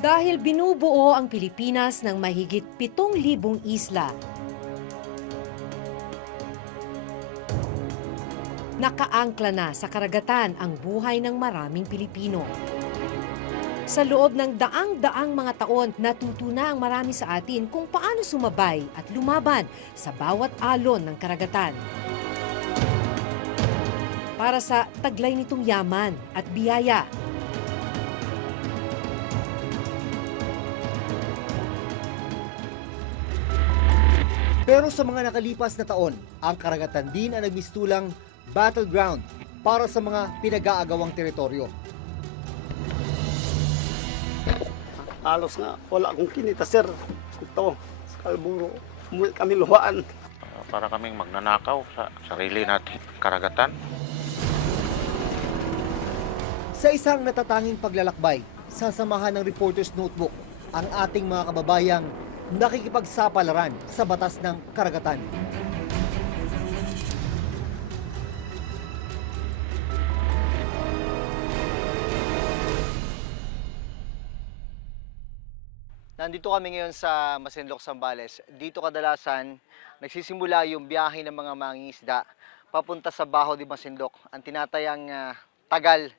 Dahil binubuo ang Pilipinas ng mahigit 7,000 isla, nakaangkla na sa karagatan ang buhay ng maraming Pilipino. Sa loob ng daang-daang mga taon, natuto na ang marami sa atin kung paano sumabay at lumaban sa bawat alon ng karagatan. Para sa taglay nitong yaman at biyaya. Pero sa mga nakalipas na taon, ang karagatan din ang nagmistulang battleground para sa mga pinag-aagawang teritoryo. Halos nga, wala akong kinita, sir. Ito, sa Kalburo, umuwi kami luhaan. Para kaming magnanakaw sa sarili natin karagatan. Sa isang natatanging paglalakbay, sasamahan ng Reporter's Notebook ang ating mga kababayang nakikipagsapalaran sa batas ng karagatan. Nandito kami ngayon sa Masinloc, Zambales. Dito kadalasan nagsisimula yung biyahe ng mga mangingisda papunta sa Baho de Masinloc. Ang tinatayang tagal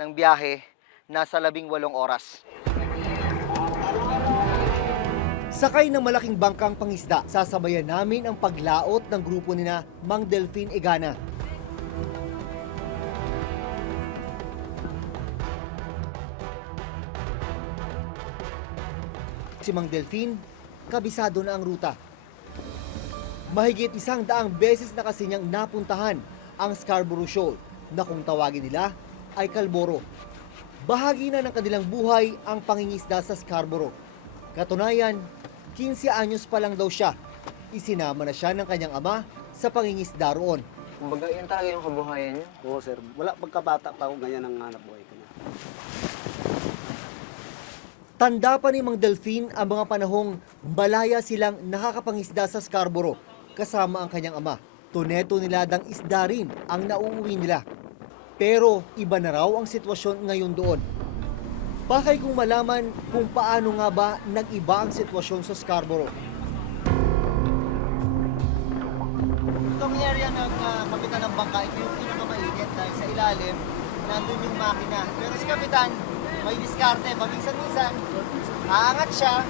ng biyahe nasa 18 oras. Sakay ng malaking bangkang pangisda, sasabayan namin ang paglaot ng grupo nina Mang Delfin Egana. Si Mang Delfin, kabisado na ang ruta. Mahigit 100 beses na kasi niyang napuntahan ang Scarborough Shoal na kung tawagin nila ay Kalboro. Bahagi na ng kanilang buhay ang pangingisda sa Scarborough. Katunayan, 15 anyos pa lang daw siya. Isinama na siya ng kanyang ama sa pangingisda roon. Kumbaga, yan talaga yung kabuhayan niyo? Oo, sir. Wala pagkabata pa ako ganyan ang hanap buhay ko na. Tanda pa ni Mang Delfin ang mga panahong malaya silang nakakapangisda sa Scarborough kasama ang kanyang ama. Tuneto niladang isda rin ang nauuwi nila. Pero iba na raw ang sitwasyon ngayon doon. Bakay kung malaman kung paano nga ba nag-iba ang sitwasyon sa Scarborough. Itong area ng kapitan ng bangka, ito yung pinakamainit dahil sa ilalim, nandun yung makina. Pero si kapitan, may diskarte. Paminsan-minsan, aangat siya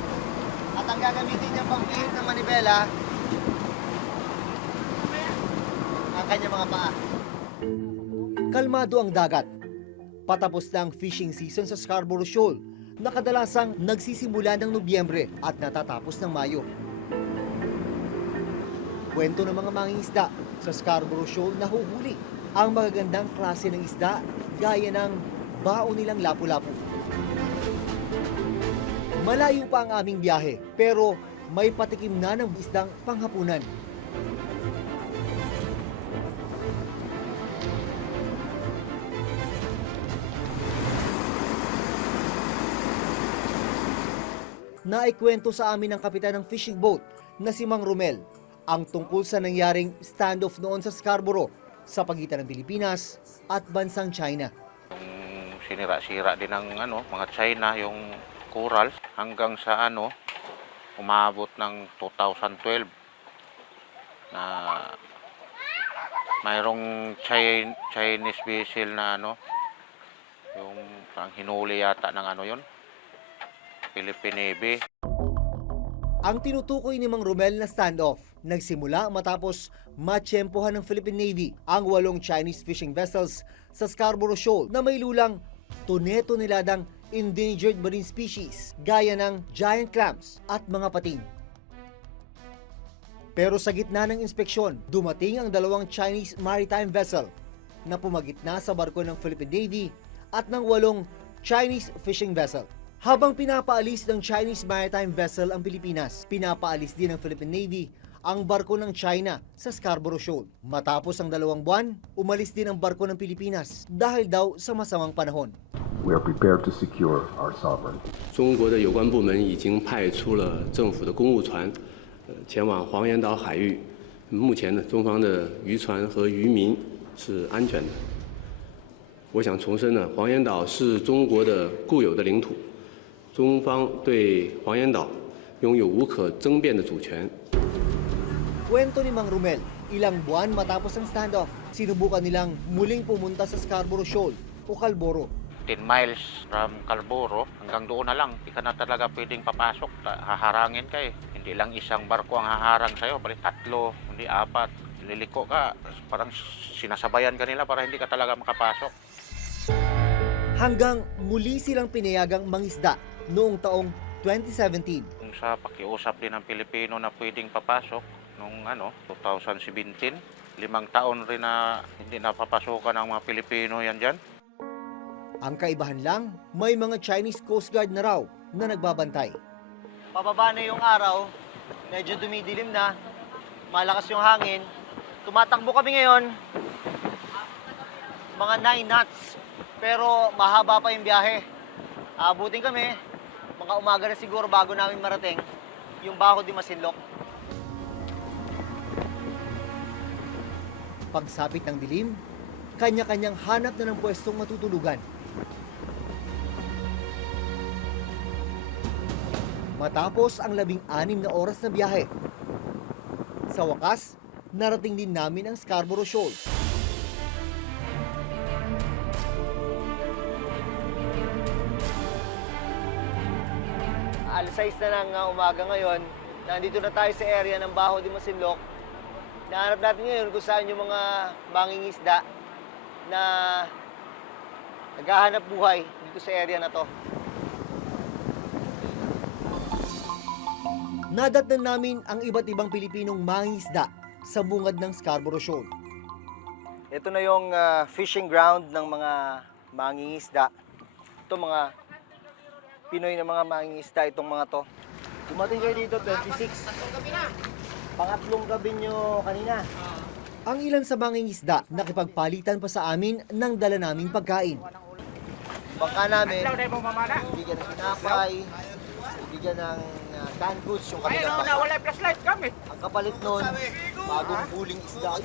at ang gagamitin niya pang pihit ng manibela, ang kanyang mga paa. Kalmado ang dagat. Patapos na ang fishing season sa Scarborough Shoal na kadalasang nagsisimula ng Nobyembre at natatapos ng Mayo. Kwento ng mga mangingisda sa Scarborough Shoal na huhuli ang magagandang klase ng isda gaya ng baon nilang lapu-lapu. Malayo pa ang aming biyahe pero may patikim na ng isdang panghapunan. Naikwento sa amin ng kapitan ng fishing boat na si Mang Romel ang tungkol sa nangyaring standoff noon sa Scarborough sa pagitan ng Pilipinas at bansang China. Yung sinira-sira din ng mga China yung coral hanggang sa umabot ng 2012 na mayroong Chinese vessel na yung parang hinuli yata ng yun. Philippine Navy. Ang tinutukoy ni Mang Romel na standoff nagsimula matapos matsyempohan ng Philippine Navy ang 8 Chinese fishing vessels sa Scarborough Shoal na may lulang tuneto niladang endangered marine species gaya ng giant clams at mga pating. Pero sa gitna ng inspeksyon, dumating ang 2 Chinese maritime vessel na pumagitna sa barko ng Philippine Navy at ng 8 Chinese fishing vessel. Habang pinapaalis ng Chinese maritime vessel ang Pilipinas, pinapaalis din ng Philippine Navy ang barko ng China sa Scarborough Shoal. Matapos ang 2 buwan, umalis din ang barko ng Pilipinas dahil daw sa masamang panahon. We are prepared to secure our sovereignty. 中国的有关部门已经派出了政府的公务船，前往黄岩岛海域。目前呢，中方的渔船和渔民是安全的。我想重申呢，黄岩岛是中国的固有的领土，中方对黄岩岛拥有无可争辩的主权。 Kwento ni Mang Romel, ilang buwan matapos ang standoff, sinubukan nilang muling pumunta sa Scarborough Shoal o Calboro. 10 miles from Calboro, hanggang doon na lang. Di ka na talaga pwedeng papasok. Haharangin ka eh. Hindi lang isang barko ang haharang sa'yo, bali 3, hindi 4. Liliko ka, parang sinasabayan ka nila para hindi ka talaga makapasok. Hanggang muli silang pinayagang mangisda noong taong 2017. Kung sa pakiusap din ng Pilipino na pwedeng papasok, nung 2017, 5 taon rin na hindi napapasukan ng mga Pilipino yan dyan. Ang kaibahan lang, may mga Chinese Coast Guard na raw na nagbabantay. Pababa na yung araw, medyo dumidilim na, malakas yung hangin. Tumatakbo kami ngayon, mga 9 knots, pero mahaba pa yung biyahe. Abutin kami, mga umaga na siguro bago namin marating yung Baho de Masinloc. Pagsapit ng dilim, kanya-kanyang hanap na ng pwestong matutulugan. Matapos ang 16 na oras na biyahe, sa wakas, narating din namin ang Scarborough Shoal. Alas 6 na ng umaga ngayon, nandito na tayo sa area ng Baho de Masinloc. Nahanap natin ngayon kung saan yung mga mangingisda na naghahanap buhay dito sa area na to. Nadatnan namin ang iba't ibang Pilipinong mangingisda sa bungad ng Scarborough Shoal. Ito na yung fishing ground ng mga mangingisda. Ito mga Pinoy na mga mangingisda itong mga to. Dumating kayo dito 26. Pangatlong gabi nyo kanina. Ang ilan sa mangingisda nakipagpalitan pa sa amin ng dala naming pagkain. Baka namin, bigyan ng tinapay, bigyan ng canned goods yung kanilang baka. Wala flashlight kami. Ang kapalit nun, bagong huling isda.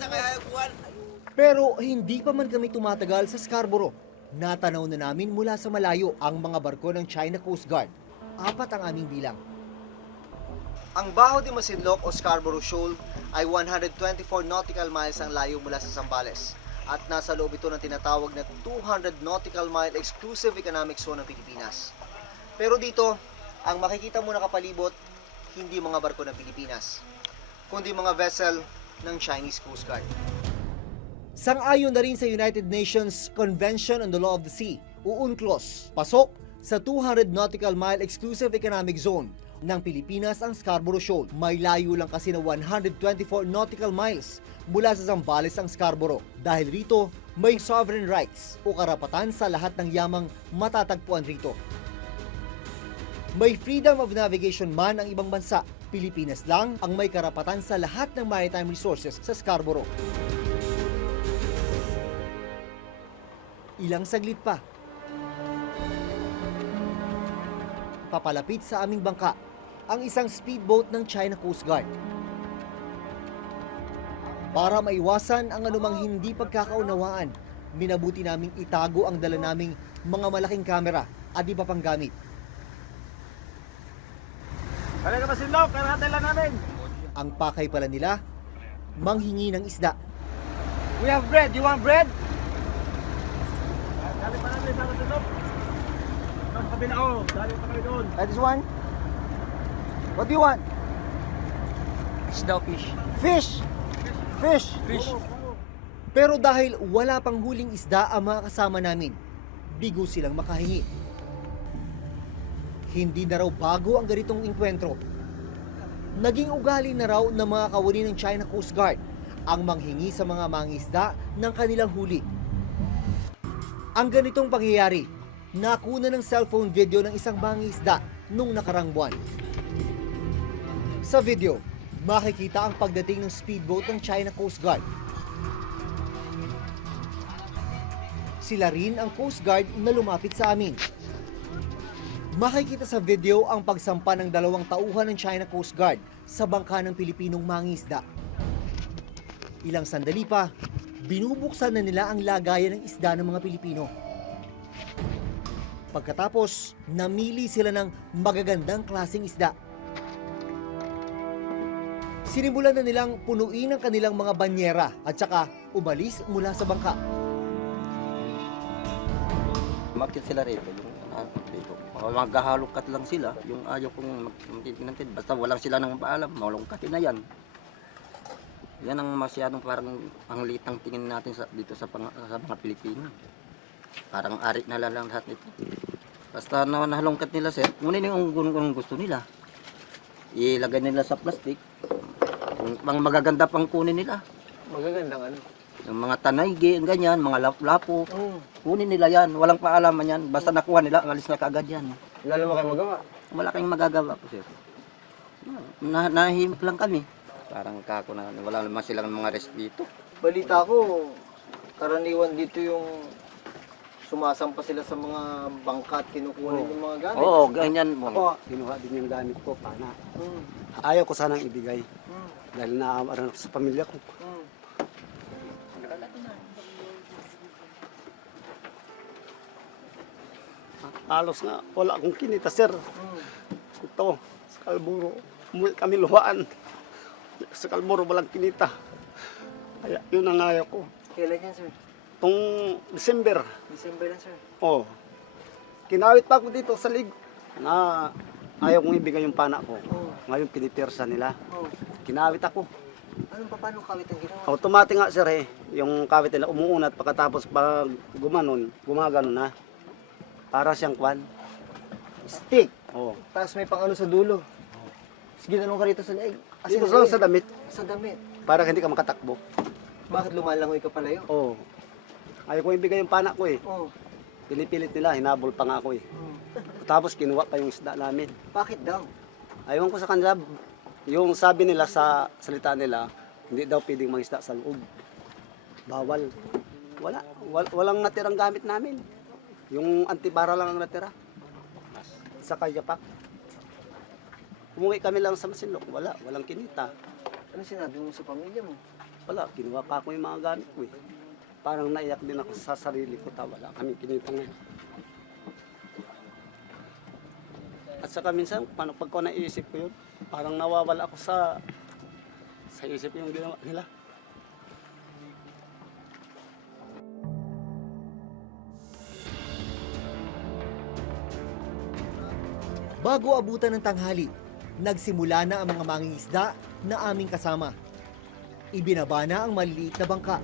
Pero hindi pa man kami tumatagal sa Scarborough. Natanaw na namin mula sa malayo ang mga barko ng China Coast Guard. 4 ang aming bilang. Ang Baho de Masinloc o Scarborough Shoal ay 124 nautical miles ang layo mula sa Zambales. At nasa loob ito ng tinatawag na 200 nautical mile exclusive economic zone ng Pilipinas. Pero dito, ang makikita mo na kapalibot, hindi mga barko ng Pilipinas, kundi mga vessel ng Chinese Coast Guard. Sang-ayon na rin sa United Nations Convention on the Law of the Sea, o UNCLOS, pasok sa 200 nautical mile exclusive economic zone ng Pilipinas ang Scarborough Shoal. May layo lang kasi na 124 nautical miles mula sa Zambales ang Scarborough. Dahil rito, may sovereign rights o karapatan sa lahat ng yamang matatagpuan rito. May freedom of navigation man ang ibang bansa. Pilipinas lang ang may karapatan sa lahat ng maritime resources sa Scarborough. Ilang saglit pa, papalapit sa aming bangka ang isang speedboat ng China Coast Guard. Para maiwasan ang anumang hindi pagkakaunawaan, minabuti naming itago ang dala naming mga malaking kamera at iba pang gamit. Kaya ka Masinloc, karatin lang namin. Ang pakay pala nila, manghingi ng isda. We have bread. You want bread? Dali pa namin sa Masinloc. Doon sa kabila, dali pa kami doon. That is one. What do you want? Fish daw, fish. Fish! Fish! Fish! Pero dahil wala pang huling isda ang mga kasama namin, bigo silang makahingi. Hindi na raw bago ang ganitong inkwentro. Naging ugali na raw ng mga kawani ng China Coast Guard ang manghingi sa mga mangisda ng kanilang huli. Ang ganitong pangyayari, nakuna ng cellphone video ng isang mangisda nung nakarang buwan. Sa video, makikita ang pagdating ng speedboat ng China Coast Guard. Sila rin ang Coast Guard na lumapit sa amin. Makikita sa video ang pagsampa ng 2 tauhan ng China Coast Guard sa bangka ng Pilipinong mangingisda. Ilang sandali pa, binubuksan na nila ang lagayan ng isda ng mga Pilipino. Pagkatapos, namili sila ng magagandang klaseng isda. Sinimulan na nilang punuin ang kanilang mga banyera at saka umalis mula sa bangka. Umakyat sila rito, dito. Maghahalongkat lang sila, yung ayaw kong magtintinantid. Basta walang sila nang paalam, malungkatin na yan. Yan ang masyadong parang panglitang tingin natin dito sa mga Pilipino. Parang arit na lang lahat nito. Basta nahalongkat nila sir, kunin yung gusto nila. Ilagay nila sa plastic. Pang magaganda pang kunin nila. Magagandang ano? Yung mga tanaygi, ganyan, mga lapo. Kunin nila yan, walang paalaman yan. Basta nakuha nila, alis na kaagad yan. Wala naman kayo magawa. Wala kayong magagawa po sir. Nahihimik lang kami. Parang kako na, wala naman silang mga respeto. Balita ko, karaniwan dito yung sumasampa sila sa mga bangka at kinukunin yung mga gamit. Oo, ganyan. Ako, kinuha din yung gamit ko, pana. Ayaw ko sanang ibigay. Dahil naaaran ako sa pamilya ko. Halos nga, wala akong kinita, sir. Ito, sa Kalburo, umuwi kami luhaan. Sa Kalburo, walang kinita. Kaya yun ang ayaw ko. Kailan yan, sir? Itong December, December yan, sir. oh, kinawit pa ako dito sa lig na ayaw kong ibigay yung pana ko. Ngayon, pinipirsa nila. Kinawit ako. Anong paano kawit ang ginawa? Automatic nga, sir, eh. Yung kawit nila umuunat, pagkatapos pag gumanon, gumagano na. Para siyang kwan. Stick. Oh. Tapos may pang ano sa dulo. Sige, tanong ka rito sa leeg. Dito lang sa damit, Sa damit. para hindi ka makatakbo. Bakit lumalangoy ka palayo? Oh. Ayaw ko ibigay yung pana ko eh. Oo. Pinipilit nila, hinabol pa nga ako eh. Tapos kinuha pa yung isda namin. Bakit daw? Ayaw ko sa kanila, yung sabi nila sa salita nila, hindi daw pwedeng mangisda sa loob. Bawal. Walang natirang gamit namin. Yung antibara lang ang natira. Sa kayapak. Umuwi kami lang sa Masinloc. Walang kinita. Ano sinabi mo sa pamilya mo? Wala, kinuha pa ako yung mga gamit ko eh. Parang naiyak din ako sa sarili ko. Wala kami kinita ngayon. At saka minsan, pag ko naisip ko yun, parang nawawala ako sa isip yung ginawa nila. Bago abutan ng tanghali, nagsimula na ang mga mangingisda na aming kasama. Ibinaba na ang maliliit na bangka.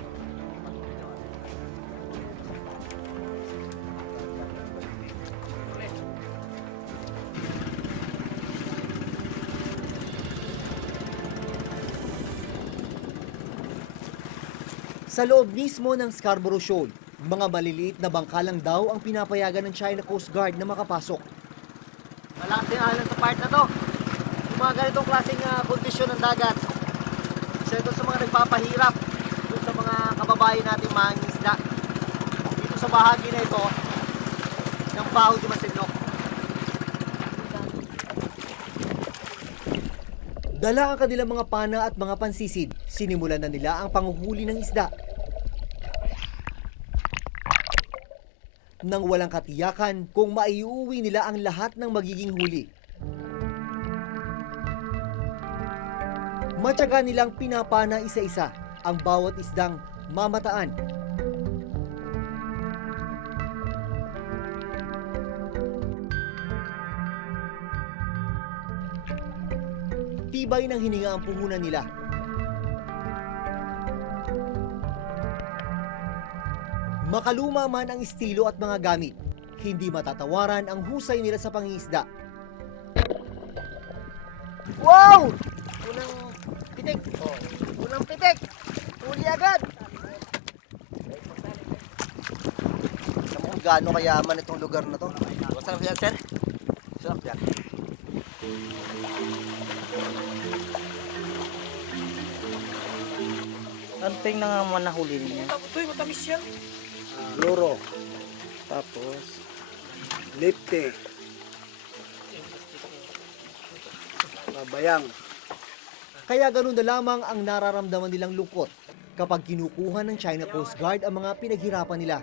Sa loob mismo ng Scarborough Shoal, mga maliliit na bangka lang daw ang pinapayagan ng China Coast Guard na makapasok. Malakas din alon sa part na to. Yung mga ganitong klaseng kondisyon ng dagat. Isa ito sa mga nagpapahirap dun sa mga kababayan natin mangingisda. Dito sa bahagi na ito ng Baho de Masinloc. Dala ang kanilang mga pana at mga pansisid. Sinimulan na nila ang panghuhuli ng isda. Nang walang katiyakan kung maiuwi nila ang lahat ng magiging huli. Matyaga nilang pinapana isa-isa ang bawat isdang mamataan. Tibay ng hininga ang puhunan nila. Makaluma man ang estilo at mga gamit, hindi matatawaran ang husay nila sa pangingisda. Wow! Unang pitik. Oh. Unang pitik. Huli agad. Alam mo kung gaano kayaman itong lugar na to. Masarap yan, sir? Masarap yan. Ano pa yung mga nahuli niya? Loro. Tapos, lipte. Babayang. Kaya ganun na lamang ang nararamdaman nilang lungkot kapag kinukuha ng China Coast Guard ang mga pinaghirapan nila.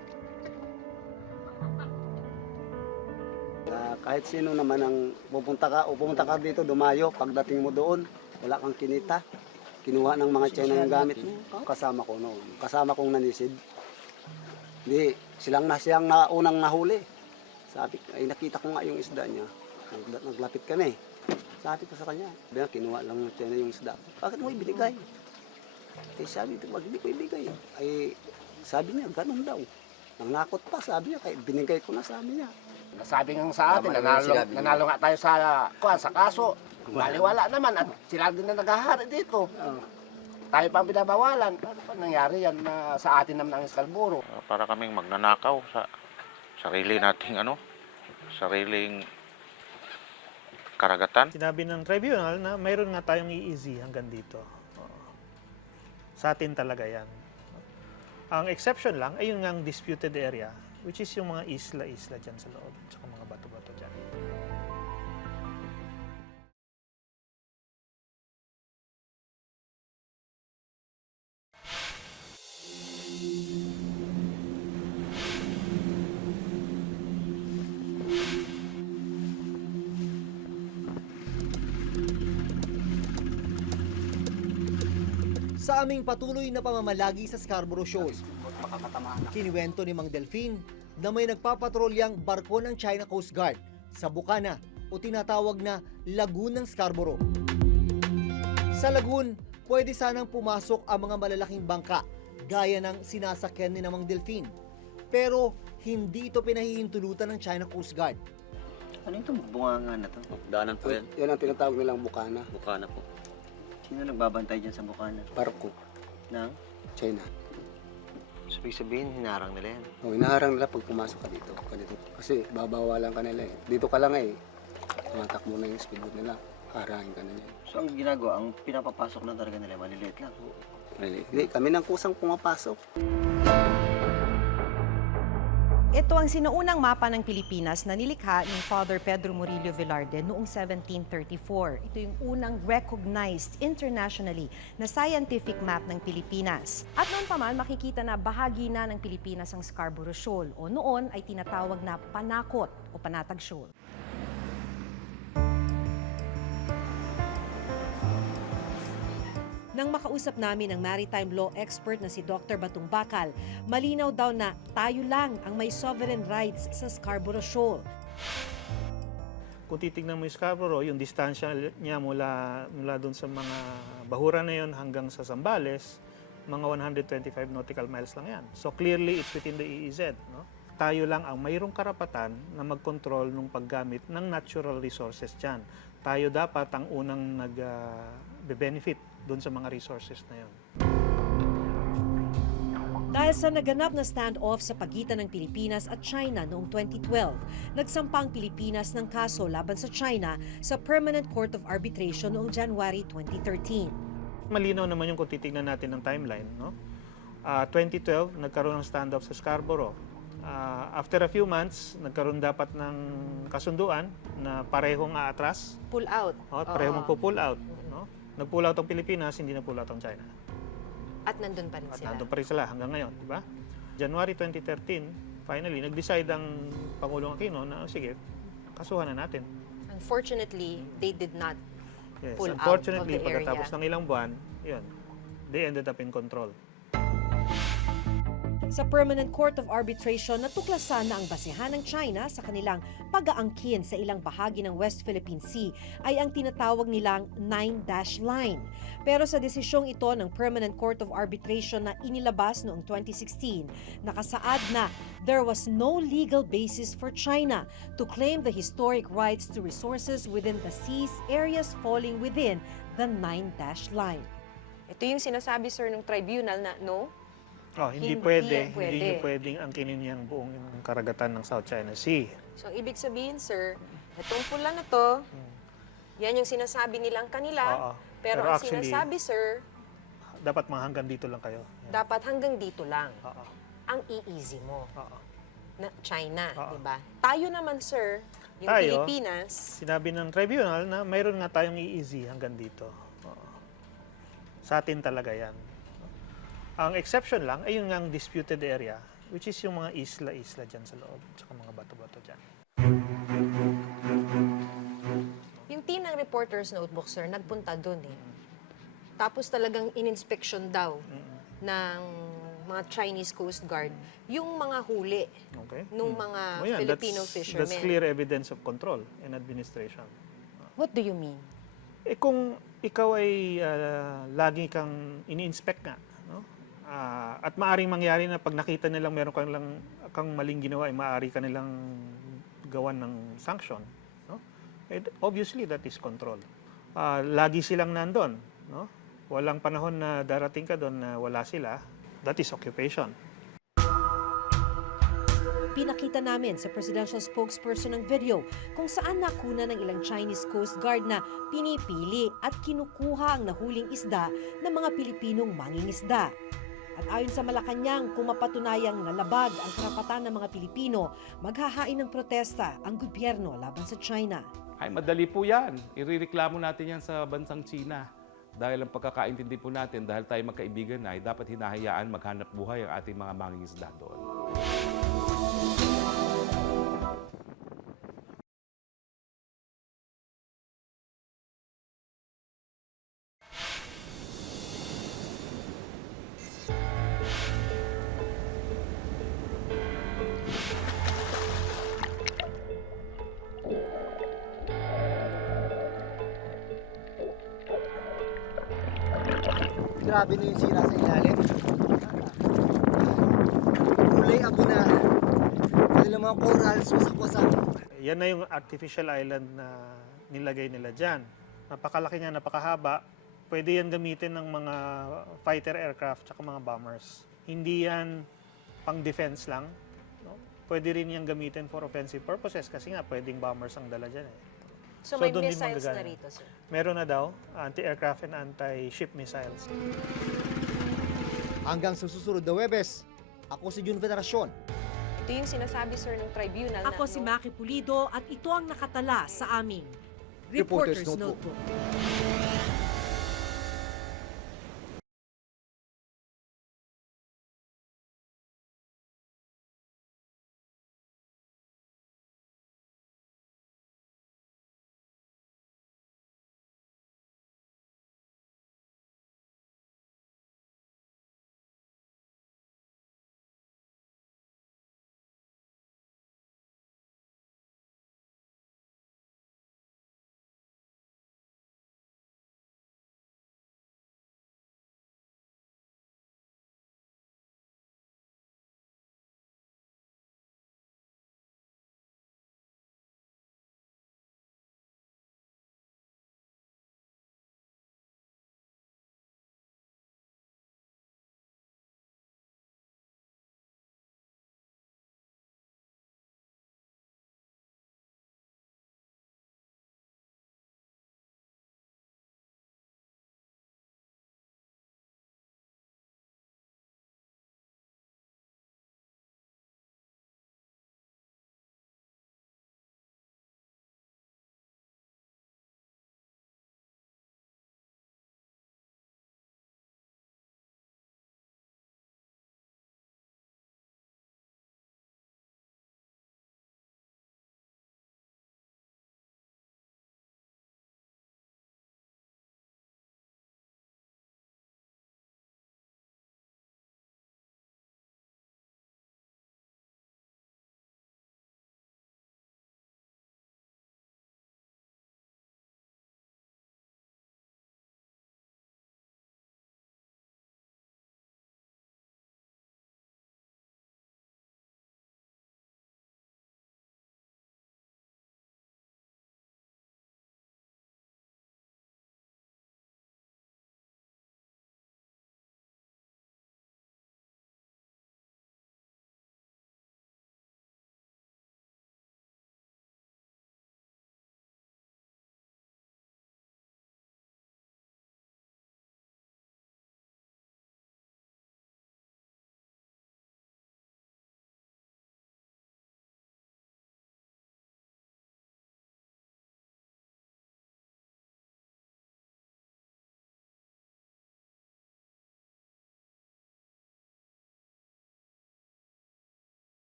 Kahit sino naman ang pupunta ka dito, dumayo, pagdating mo doon, wala kang kinita. Kinuha ng mga China yung gamit mo. Kasama ko noon. Kasama kong nanisid. Hindi, siyang na unang nahuli. Sabi, ay nakita ko nga yung isda niya. Naglapit kami. Sabi ko sa kanya, kinuha lang ng China yung isda. Bakit mo ibinigay? Eh sabi ko, wag hindi ko ibigay. Ay sabi niya, ganun daw. Nangnakot pa, sabi niya, kaya binigay ko na, sabi niya. Sabi nga sa atin, nanalo nga tayo sa kaso. Baliwala naman at sila din na naghahari dito. Tayo pa ang binabawalan. Ano pa nangyari yan na sa atin naman ang Scarborough? Para kaming magnanakaw sa sarili nating sariling karagatan. Sinabi ng tribunal na mayroon nga tayong EEZ hanggang dito. Sa atin talaga yan. Ang exception lang ay yung ngang disputed area, which is yung mga isla-isla dyan sa loob, tsaka mga bato-bato dyan. Sa aming patuloy na pamamalagi sa Scarborough Shoal, kiniwento ni Mang Delfin na may nagpapatrolyang barko ng China Coast Guard sa Bukana o tinatawag na Lagoon ng Scarborough. Sa lagoon, pwede sanang pumasok ang mga malalaking bangka gaya ng sinasakyan ni Mang Delfin. Pero hindi ito pinahihintulutan ng China Coast Guard. Ano itong bunganga na to? Daanan po yan. Yan ang tinatawag nilang bukana. Bukana po. Sino nagbabantay dyan sa Bukana? Barko, Nang? China. So, ibig sabihin, hinarang nila yan. Inaharang nila pag pumasok ka dito. Kasi babawalan ka nila eh. Dito ka lang tumatakbo na yung speedboat nila. Harangin ka na yan. So, ang ginagawa, ang pinapapasok na talaga nila, maliliit lang. Hindi, kami nang kusang pumapasok. Ito ang sinuunang mapa ng Pilipinas na nilikha ni Father Pedro Murillo Velarde noong 1734. Ito yung unang recognized internationally na scientific map ng Pilipinas. At noon pa man, makikita na bahagi na ng Pilipinas ang Scarborough Shoal o noon ay tinatawag na Panakot o Panatag Shoal. Nang makausap namin ang maritime law expert na si Dr. Batong Bakal, malinaw daw na tayo lang ang may sovereign rights sa Scarborough Shoal. Kung titignan mo yung Scarborough, yung distansya niya mula doon sa mga bahura na yun hanggang sa Zambales, mga 125 nautical miles lang yan. So clearly, it's within the EEZ. No? Tayo lang ang mayroong karapatan na mag-control ng paggamit ng natural resources dyan. Tayo dapat ang unang nag-benefit doon sa mga resources na yun. Dahil sa naganap na standoff sa pagitan ng Pilipinas at China noong 2012, nagsampa ang Pilipinas ng kaso laban sa China sa Permanent Court of Arbitration noong January 2013. Malinaw naman yung kung titignan natin ng timeline. No? 2012, nagkaroon ng standoff sa Scarborough. After a few months, nagkaroon dapat ng kasunduan na parehong aatras. Pull out. Parehong magpo-pull out. No? Nag-pull out ang Pilipinas, hindi na-pull out ang China. At nandun pa rin At sila. nandun pa rin sila hanggang ngayon, di ba? January 2013, finally, nag-decide ang Pangulong Aquino na, sige, kasuhan na natin. Unfortunately, they did not Yes, pull out of unfortunately, the pagkatapos area. ng ilang buwan, yun, they ended up in control. Sa Permanent Court of Arbitration, natuklasan na ang basehan ng China sa kanilang pag-aangkin sa ilang bahagi ng West Philippine Sea ay ang tinatawag nilang 9-dash line. Pero sa desisyong ito ng Permanent Court of Arbitration na inilabas noong 2016, nakasaad na there was no legal basis for China to claim the historic rights to resources within the seas areas falling within the 9-dash line. Ito yung sinasabi, sir, ng tribunal na no? Hindi Hindi pwede, yan pwede. hindi nyo pwedeng angkinin yung buong karagatan ng South China Sea. So, ibig sabihin, sir, itong pula na to, yan yung sinasabi nilang kanila. Oo. Pero Pero ang actually, sinasabi, sir, Dapat mga hanggang dito lang kayo. Yan. dapat hanggang dito lang. Oo. Ang easy mo Oo. na China, Oo. di ba? Tayo naman, sir, yung Tayo? Pilipinas, Sinabi ng tribunal na mayroon nga tayong EEZ hanggang dito. Oo. Sa atin talaga yan. Ang exception lang ay yung ngang disputed area, which is yung mga isla-isla dyan sa loob, tsaka mga bato-bato dyan. Yung team ng Reporter's Notebook, sir, nagpunta doon eh. Tapos talagang in-inspection daw ng mga Chinese Coast Guard yung mga huli Okay. nung mga Oh, yeah, Filipino that's fishermen. clear evidence of control and administration. What do you mean? Eh kung ikaw ay lagi kang ini-inspect nga, no? At maaring mangyari na pag nakita nilang meron kang maling ginawa, ay maaari ka nilang gawan ng sanction, no? Eh, obviously that is control. Lagi silang nandun, no? Walang panahon na darating ka doon na wala sila. That is occupation. Pinakita namin sa presidential spokesperson ng video kung saan nakuna ng ilang Chinese Coast Guard na pinipili at kinukuha ang nahuling isda ng mga Pilipinong mangingisda. At ayon sa Malacanang, kung mapatunayang nalabag ang karapatan ng mga Pilipino, maghahain ng protesta ang gobyerno laban sa China. Ay, madali po yan. Irereklamo natin yan sa bansang China. Dahil ang pagkakaintindi po natin, dahil tayo magkaibigan na, ay dapat hinahayaan maghanap buhay ang ating mga mangingisda doon. Grabe na yung sira sa ilalim. Kulay abo na. Kanilang mga corals, wasak-wasak. Yan na yung artificial island na nilagay nila dyan. Napakalaki niya, napakahaba. Pwede yan gamitin ng mga fighter aircraft at mga bombers. Hindi yan pang-defense lang. No? Pwede rin yan gamitin for offensive purposes kasi nga pwedeng bombers ang dala dyan eh. So may doon din missiles na manggagana. rito, sir? Meron na daw, anti-aircraft and anti-ship missiles. Hanggang sa susunod na Huwebes, ako si Jun Veneracion. Ito yung sinasabi, sir, ng tribunal Ako si Maki Pulido at ito ang nakatala sa aming Reporter's Reporter's Notebook. Notebook.